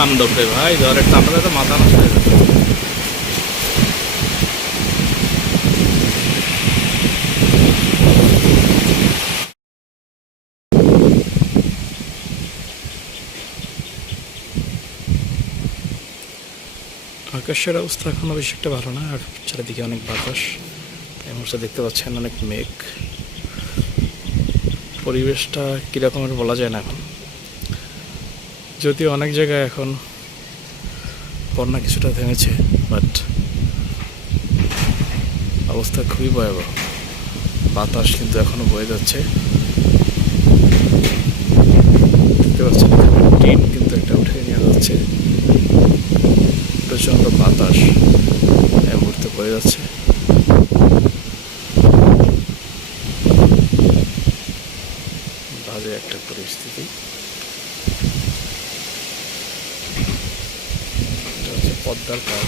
তাণ্ডব রে ভাই, ঝড়ের তাণ্ডবে তো মাথা নষ্ট হয়ে যাবে। আকাশের অবস্থা এখনো বেশি একটা ভালো না, আর চারিদিকে অনেক বাতাস। এই মুহূর্তে দেখতে পাচ্ছেন অনেক মেঘ। পরিবেশটা কীরকমের বলা যায় না এখন, যদিও অনেক জায়গায় এখন বন্যা কিছুটা থেমেছে, বাট অবস্থা খুবই ভয়াবহ। বাতাস কিন্তু এখনো বয়ে যাচ্ছে, দেখতে পাচ্ছেন টিন কিন্তু একটা উঠে নেওয়া যাচ্ছে। প্রচণ্ড বাতাস এই মুহূর্তে বয়ে যাচ্ছে। বাজে একটা পরিস্থিতি। এটা হচ্ছে পদ্মার পাড়।